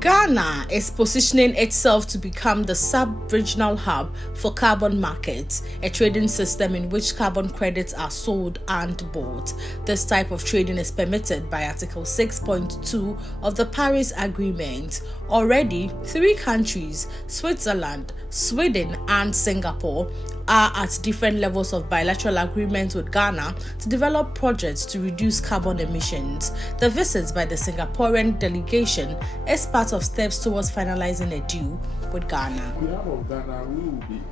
Ghana is positioning itself to become the sub-regional hub for carbon markets, a trading system in which carbon credits are sold and bought. This type of trading is permitted by Article 6.2 of the Paris Agreement. Already, 3 countries, Switzerland, Sweden, and Singapore, are at different levels of bilateral agreements with Ghana to develop projects to reduce carbon emissions. The visit by the Singaporean delegation is part of steps towards finalizing a deal with Ghana. On behalf of Ghana, we will be,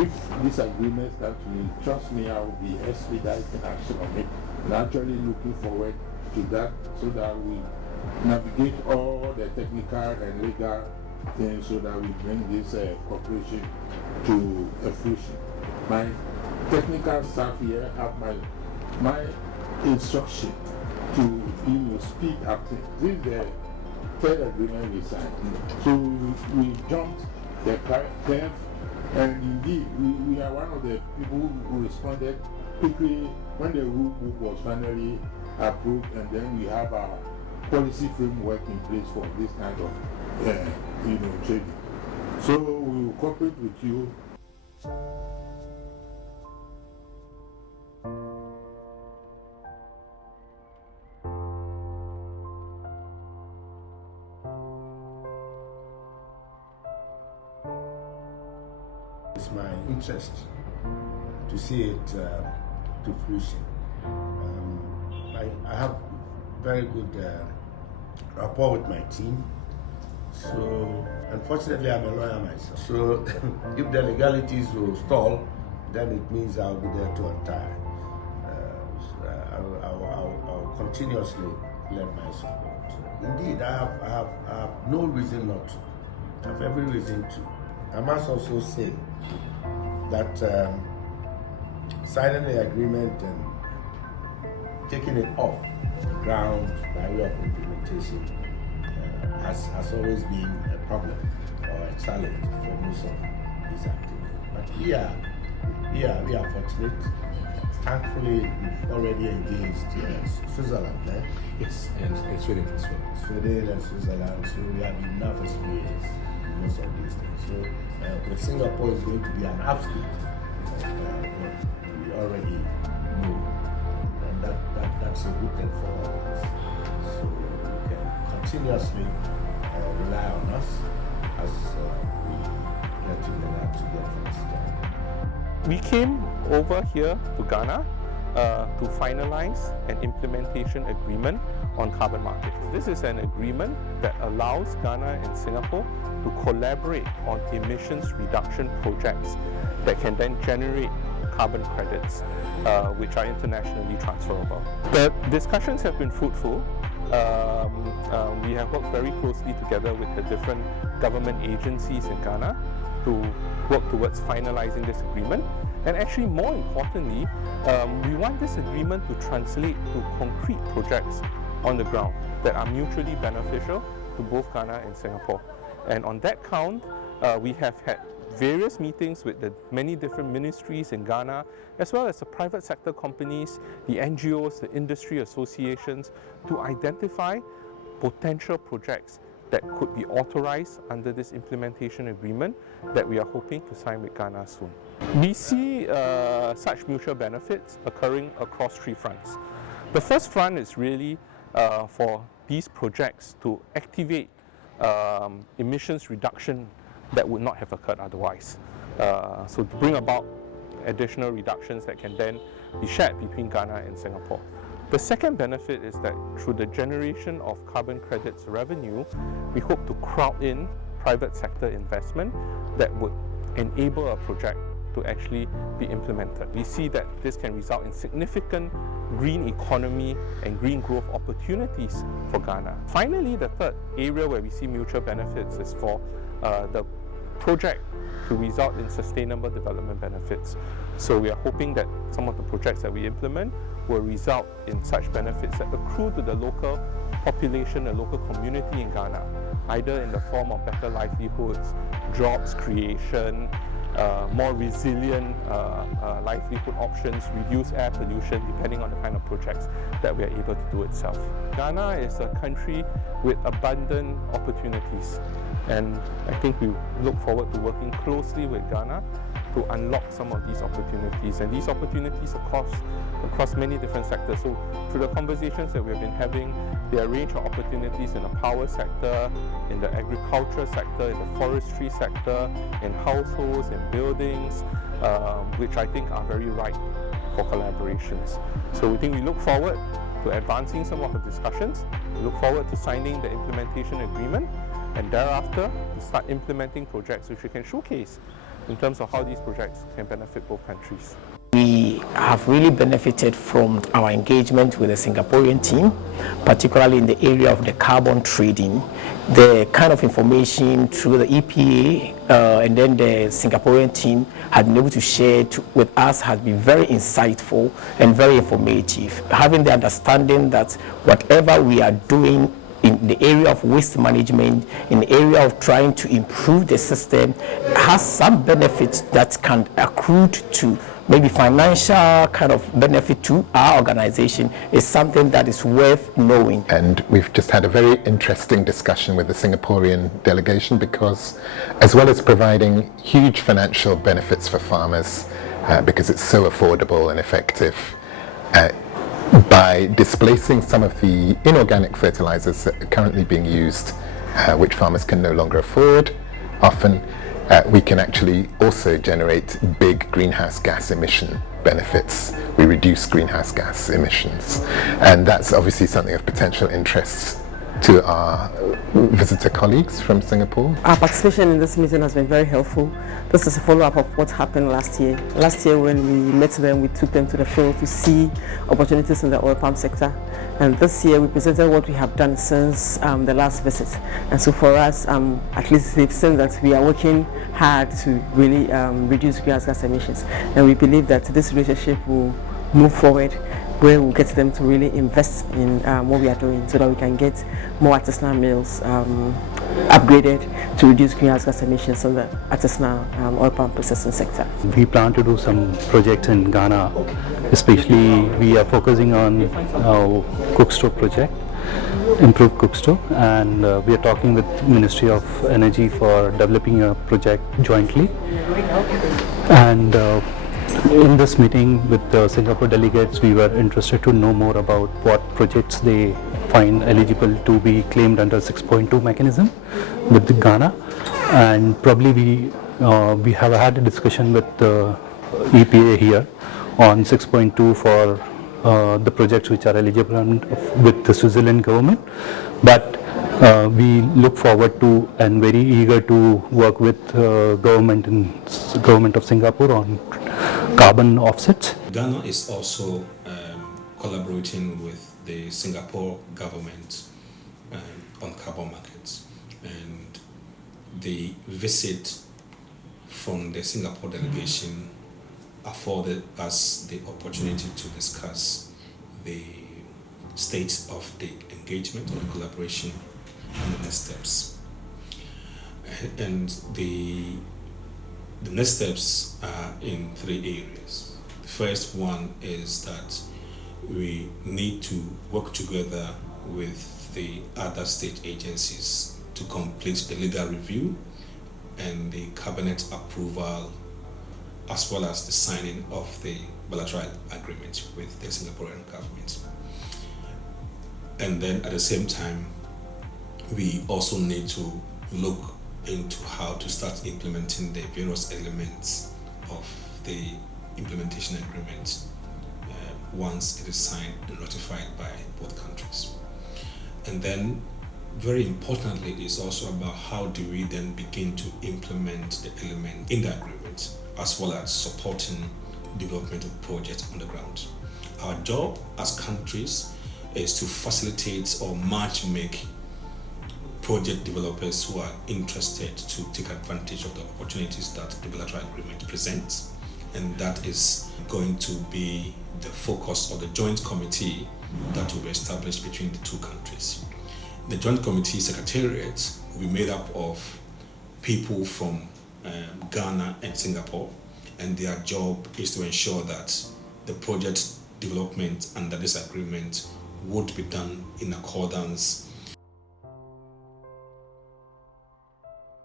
if this agreement starts to, trust me, I will be expediting action on it and actually looking forward to that so that we navigate all the technical and legal things so that we bring this cooperation to a fruition. My technical staff here have my instruction to speed up things. This is the third agreement we signed. So we jumped the curve, and indeed we are one of the people who responded quickly when the rule book was finally approved, and then we have our policy framework in place for this kind of trading. So we will cooperate with you. It's my interest to see it to fruition. I have very good rapport with my team. So, unfortunately, I'm a lawyer myself. So, if the legalities will stall, then it means I'll be there to untie. I'll continuously lend my support. Indeed, I have no reason not to. I have every reason to. I must also say that signing the agreement and taking it off the ground by way of implementation has always been a problem or a challenge for most of these activities. But we are fortunate. Thankfully, we've already engaged Switzerland there. Yes, and Sweden as well. Sweden and Switzerland, so we have enough experience in most of these things. So with Singapore is going to be an upscale we already know, and that's a good thing for all of us. So we can continuously rely on us as we get together to get things done. We came over here to Ghana to finalize an implementation agreement on carbon markets. This is an agreement that allows Ghana and Singapore to collaborate on emissions reduction projects that can then generate carbon credits, which are internationally transferable. The discussions have been fruitful. We have worked very closely together with the different government agencies in Ghana to work towards finalizing this agreement. And actually, more importantly, we want this agreement to translate to concrete projects on the ground that are mutually beneficial to both Ghana and Singapore. And on that count, we have had various meetings with the many different ministries in Ghana, as well as the private sector companies, the NGOs, the industry associations, to identify potential projects that could be authorized under this implementation agreement that we are hoping to sign with Ghana soon. We see such mutual benefits occurring across 3 fronts. The first front is really for these projects to activate emissions reduction that would not have occurred otherwise. So to bring about additional reductions that can then be shared between Ghana and Singapore. The second benefit is that through the generation of carbon credits revenue, we hope to crowd in private sector investment that would enable a project to actually be implemented. We see that this can result in significant green economy and green growth opportunities for Ghana. Finally, the third area where we see mutual benefits is for the project to result in sustainable development benefits. So we are hoping that some of the projects that we implement will result in such benefits that accrue to the local population, the local community in Ghana, either in the form of better livelihoods, jobs creation, more resilient livelihood options, reduce air pollution depending on the kind of projects that we are able to do itself. Ghana is a country with abundant opportunities, and I think we look forward to working closely with Ghana to unlock some of these opportunities, and these opportunities across many different sectors. So through the conversations that we've been having, there are a range of opportunities in the power sector, in the agriculture sector, in the forestry sector, in households, in buildings, which I think are very ripe for collaborations. So we look forward to advancing some of the discussions. We look forward to signing the implementation agreement, and thereafter to start implementing projects which we can showcase in terms of how these projects can benefit both countries. We have really benefited from our engagement with the Singaporean team, particularly in the area of the carbon trading. The kind of information through the EPA and then the Singaporean team had been able to share with us has been very insightful and very informative. Having the understanding that whatever we are doing in the area of waste management, in the area of trying to improve the system, has some benefits that can accrue to maybe financial kind of benefit to our organization, is something that is worth knowing. And we've just had a very interesting discussion with the Singaporean delegation, because as well as providing huge financial benefits for farmers, because it's so affordable and effective, by displacing some of the inorganic fertilizers that are currently being used, which farmers can no longer afford, often we can actually also generate big greenhouse gas emission benefits. We reduce greenhouse gas emissions, and that's obviously something of potential interest to our visitor colleagues from Singapore. Our participation in this meeting has been very helpful. This is a follow-up of what happened last year. Last year when we met them, we took them to the field to see opportunities in the oil palm sector. And this year we presented what we have done since the last visit. And so for us, at least they've seen that we are working hard to really reduce greenhouse gas emissions. And we believe that this relationship will move forward, where we'll get them to really invest in what we are doing, so that we can get more artisanal mills upgraded to reduce greenhouse gas emissions in the artisanal oil palm processing sector. We plan to do some projects in Ghana, especially we are focusing on cookstove project, improved cookstove, and we are talking with Ministry of Energy for developing a project jointly. And in this meeting with the Singapore delegates, we were interested to know more about what projects they find eligible to be claimed under 6.2 mechanism with Ghana, and probably we have had a discussion with the EPA here on 6.2 for the projects which are eligible with the Switzerland government, but we look forward to and very eager to work with government of Singapore on carbon offsets. Ghana is also collaborating with the Singapore government on carbon markets, and the visit from the Singapore delegation afforded us the opportunity to discuss the state of the engagement or the collaboration and the next steps. And the next steps are in 3 areas. The first one is that we need to work together with the other state agencies to complete the legal review and the cabinet approval, as well as the signing of the bilateral agreement with the Singaporean government. And then at the same time, we also need to look into how to start implementing the various elements of the implementation agreement once it is signed and ratified by both countries. And then, very importantly, is also about how do we then begin to implement the element in the agreement, as well as supporting developmental projects on the ground. Our job as countries is to facilitate or match-make project developers who are interested to take advantage of the opportunities that the bilateral agreement presents, and that is going to be the focus of the joint committee that will be established between the 2 countries. The joint committee secretariat will be made up of people from Ghana and Singapore, and their job is to ensure that the project development under this agreement would be done in accordance